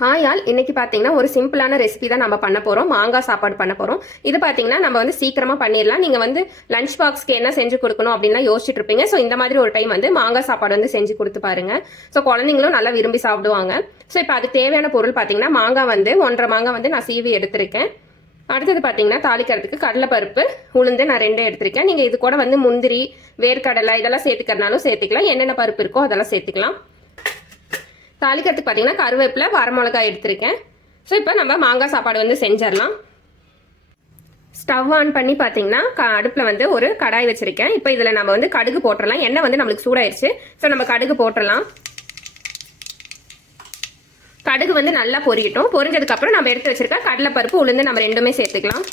Hi all, இன்னைக்கு பார்த்தீங்கன்னா ஒரு சிம்பிளான ரெசிபி தான் நம்ம பண்ண போகிறோம். மாங்காய் சாப்பாடு பண்ண போகிறோம். இது பார்த்தீங்கன்னா நம்ம வந்து சீக்கிரமாக பண்ணிடலாம். நீங்கள் வந்து லஞ்ச் பாக்ஸ்க்கு என்ன செஞ்சு கொடுக்கணும் அப்படின்னா யோசிச்சுட்டு இருப்பீங்க. ஸோ இந்த மாதிரி ஒரு டைம் வந்து மாங்காய் சாப்பாடு வந்து செஞ்சு கொடுத்து பாருங்க. ஸோ குழந்தைங்களும் நல்லா விரும்பி சாப்பிடுவாங்க. ஸோ இப்போ அதுக்கு தேவையான பொருள் பார்த்தீங்கன்னா மாங்காய் வந்து 1.5 மாங்காய் வந்து நான் சீவி எடுத்திருக்கேன். அடுத்தது பார்த்தீங்கன்னா தாளிக்கிறதுக்கு கடலைப்பருப்பு, உளுந்து நான் 2 எடுத்திருக்கேன். நீங்கள் இது கூட வந்து முந்திரி, வேர்க்கடலை இதெல்லாம் சேர்த்துக்கிறனாலும் சேர்த்துக்கலாம். என்னென்ன பருப்பு இருக்கோ அதெல்லாம் சேர்த்துக்கலாம். தாளிக்கிறதுக்கு பார்த்தீங்கன்னா கருவேப்பிலை, வரமிளகாய் எடுத்திருக்கேன். ஸோ இப்போ நம்ம மாங்காய் சாப்பாடு வந்து செஞ்சிடலாம். ஸ்டவ் ஆன் பண்ணி பார்த்தீங்கன்னா அடுப்பில் வந்து ஒரு கடாய் வச்சுருக்கேன். இப்போ இதில் நம்ம வந்து கடுகு போட்டுடலாம். எண்ணெய் வந்து நம்மளுக்கு சூடாயிருச்சு. ஸோ நம்ம கடுகு போட்டுடலாம். கடுகு வந்து நல்லா பொரியட்டும். பொரிஞ்சதுக்கப்புறம் நம்ம எடுத்து வச்சிருக்க கடலைப்பருப்பு, உளுந்து நம்ம ரெண்டுமே சேர்த்துக்கலாம்.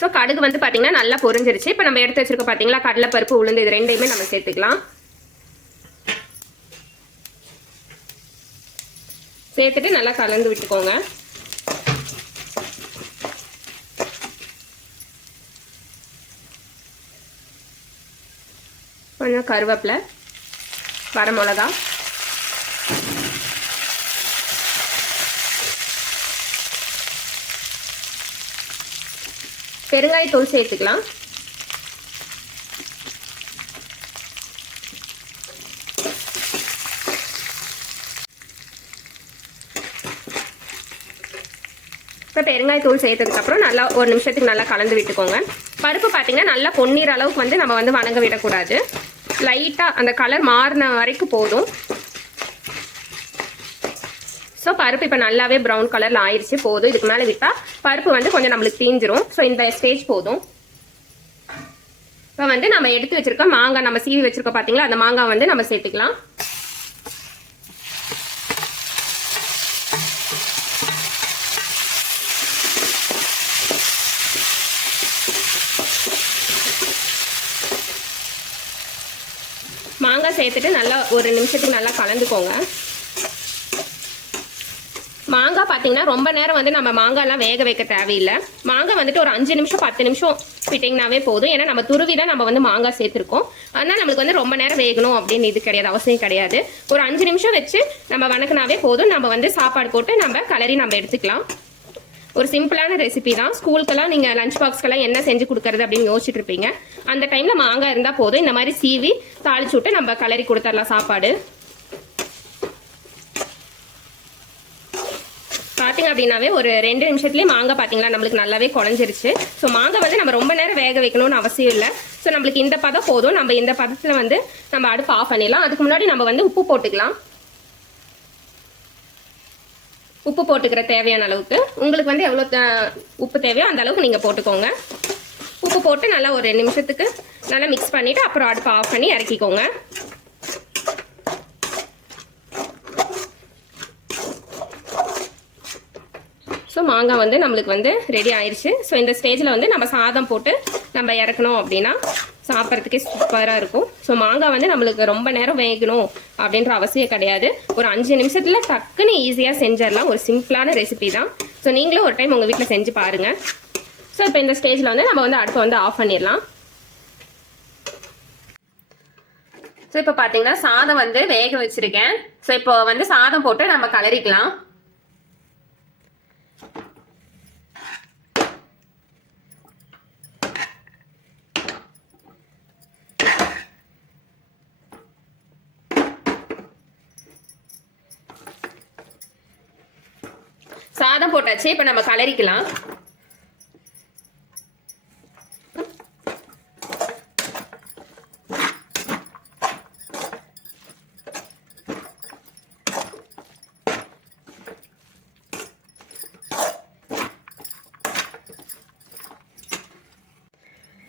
ஸோ கடுகு வந்து பார்த்தீங்கன்னா நல்லா பொரிஞ்சிருச்சு. இப்போ நம்ம எடுத்து வச்சிருக்க பார்த்தீங்களா கடலைப்பருப்பு, உளுந்து இது ரெண்டையுமே நம்ம சேர்த்துக்கலாம். சேர்த்துட்டு நல்லா கலந்து விட்டுக்கோங்க. கொஞ்சம் கருவேப்பிலை, வரமிளகா, பெருங்காயத்தூள் சேர்த்துக்கலாம். இப்போ பெருங்காயத்தூள் சேர்த்ததுக்கப்புறம் நல்லா ஒரு நிமிஷத்துக்கு நல்லா கலந்து விட்டுக்கோங்க. பருப்பு பார்த்தீங்கன்னா நல்லா பொன்னீர் அளவுக்கு வந்து நம்ம வந்து வணங்க விடக்கூடாது. லைட்டாக அந்த கலர் மாறின வரைக்கும் போதும். ஸோ பருப்பு இப்போ நல்லாவே ப்ரௌன் கலரில் ஆயிடுச்சு. போதும். இதுக்கு மேலே விட்டால் பருப்பு வந்து கொஞ்சம் நம்மளுக்கு தீஞ்சிரும். ஸோ இந்த ஸ்டேஜ் போதும். இப்போ வந்து நம்ம எடுத்து வச்சிருக்க மாங்காய், நம்ம சீவி வச்சிருக்கோம் பார்த்தீங்களா, அந்த மாங்காய் வந்து நம்ம சேர்த்துக்கலாம். மாங்காய் சேர்த்துட்டு நல்லா ஒரு நிமிஷத்துக்கு நல்லா கலந்துக்கோங்க. மாங்காய் பார்த்தீங்கன்னா ரொம்ப நேரம் வந்து நம்ம மாங்காய்லாம் வேக வைக்க தேவையில்லை. மாங்காய் வந்துட்டு ஒரு 5 நிமிஷம் 10 நிமிஷம் விட்டிங்கனாவே போதும். ஏன்னா நம்ம துருவி தான் நம்ம வந்து மாங்காய் சேர்த்துருக்கோம். அதனால் நம்மளுக்கு வந்து ரொம்ப நேரம் வேகணும் அப்படின்னு இது கிடையாது, அவசியம் கிடையாது. ஒரு 5 நிமிஷம் வச்சு நம்ம வணக்கினாவே போதும். நம்ம வந்து சாப்பாடு போட்டு நம்ம கலரி நம்ம எடுத்துக்கலாம். ஒரு சிம்பிளான ரெசிபி தான். ஸ்கூலுக்கெல்லாம் நீங்கள் லஞ்ச் பாக்ஸ்க்கெல்லாம் என்ன செஞ்சு கொடுக்கறது அப்படின்னு யோசிச்சுட்டு இருப்பீங்க. அந்த டைமில் மாங்காய் இருந்தால் போதும். இந்த மாதிரி சீவி தாளிச்சு விட்டு நம்ம கலரி கொடுத்துடலாம் சாப்பாடு. பார்த்தீங்க அப்படின்னாவே ஒரு 2 நிமிஷத்துலேயே மாங்காய் பார்த்தீங்களா நம்மளுக்கு நல்லாவே குழஞ்சிருச்சு. ஸோ மாங்காய் வந்து நம்ம ரொம்ப நேரம் வேக வைக்கணும்னு அவசியம் இல்லை. ஸோ நம்மளுக்கு இந்த பதம் போதும். நம்ம இந்த பதத்தில் வந்து நம்ம அடுப்பு ஆஃப் பண்ணிடலாம். அதுக்கு முன்னாடி நம்ம வந்து உப்பு போட்டுக்கலாம். உப்பு போட்டுக்கிற தேவையான அளவுக்கு உங்களுக்கு வந்து எவ்வளோ உப்பு தேவையோ அந்த அளவுக்கு நீங்கள் போட்டுக்கோங்க. உப்பு போட்டு நல்லா ஒரு 2 நிமிஷத்துக்கு நல்லா மிக்ஸ் பண்ணிவிட்டு அப்புறம் அடுப்பு ஆஃப் பண்ணி இறக்கிக்கோங்க. ஸோ மாங்காய் வந்து நம்மளுக்கு வந்து ரெடி ஆயிடுச்சு. ஸோ இந்த ஸ்டேஜில் வந்து நம்ம சாதம் போட்டு நம்ம இறக்கணும் அப்படின்னா சாப்பிட்றதுக்கே சூப்பராக இருக்கும். ஸோ மாங்காய் வந்து நம்மளுக்கு ரொம்ப நேரம் வேகணும் அப்படின்ற அவசியம் கிடையாது. ஒரு 5 நிமிஷத்தில் டக்குன்னு ஈஸியாக செஞ்சிடலாம். ஒரு சிம்பிளான ரெசிபி தான். ஸோ நீங்களும் ஒரு டைம் உங்கள் வீட்டில் செஞ்சு பாருங்கள். ஸோ இப்போ இந்த ஸ்டேஜில் வந்து நம்ம வந்து அடுப்பை வந்து ஆஃப் பண்ணிடலாம். ஸோ இப்போ பார்த்தீங்கன்னா சாதம் வந்து வேக வச்சுருக்கேன். ஸோ இப்போ வந்து சாதம் போட்டு நம்ம கலரிக்கலாம். சாதம் போட்டாச்சு. இப்போ நம்ம கலரிக்கலாம்.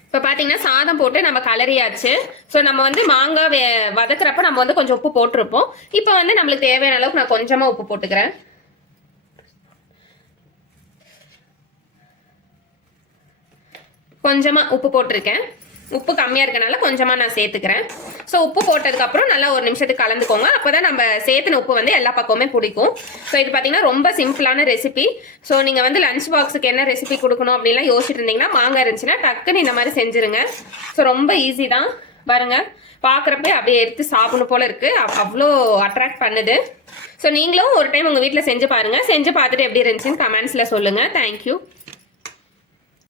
இப்போ பார்த்தீங்கன்னா சாதம் போட்டு நம்ம கலரியாச்சு. ஸோ நம்ம வந்து மாங்காய் வதக்குறப்ப நம்ம வந்து கொஞ்சம் உப்பு போட்டிருப்போம். இப்போ வந்து நம்மளுக்கு தேவையான அளவுக்கு நான் கொஞ்சமாக உப்பு போட்டுக்கிறேன். கொஞ்சமாக உப்பு போட்டிருக்கேன். உப்பு கம்மியாக இருக்கனால கொஞ்சமாக நான் சேர்த்துக்கிறேன். ஸோ உப்பு போட்டதுக்கப்புறம் நல்லா ஒரு நிமிஷத்துக்கு கலந்துக்கோங்க. அப்போ தான் நம்ம சேர்த்துன உப்பு வந்து எல்லா பக்கமுமே பிடிக்கும். ஸோ இது பார்த்தீங்கன்னா ரொம்ப சிம்பிளான ரெசிபி. ஸோ நீங்கள் வந்து லஞ்ச் பாக்ஸுக்கு என்ன ரெசிபி கொடுக்கணும் அப்படின்லாம் யோசிச்சுட்டு இருந்தீங்கன்னா மாங்காய் இருந்துச்சுன்னா டக்குன்னு இந்த மாதிரி செஞ்சுருங்க. ஸோ ரொம்ப ஈஸி தான். பாருங்க பார்க்குறப்ப அப்படியே எடுத்து சாப்பிடணும் போல இருக்கு, அவ்வளோ அட்ராக்ட் பண்ணுது. ஸோ நீங்களும் ஒரு டைம் உங்கள் வீட்டில் செஞ்சு பாருங்க, செஞ்சு பார்த்துட்டு எப்படி இருந்துச்சுன்னு கமெண்ட்ஸில் சொல்லுங்கள். தேங்க்யூ.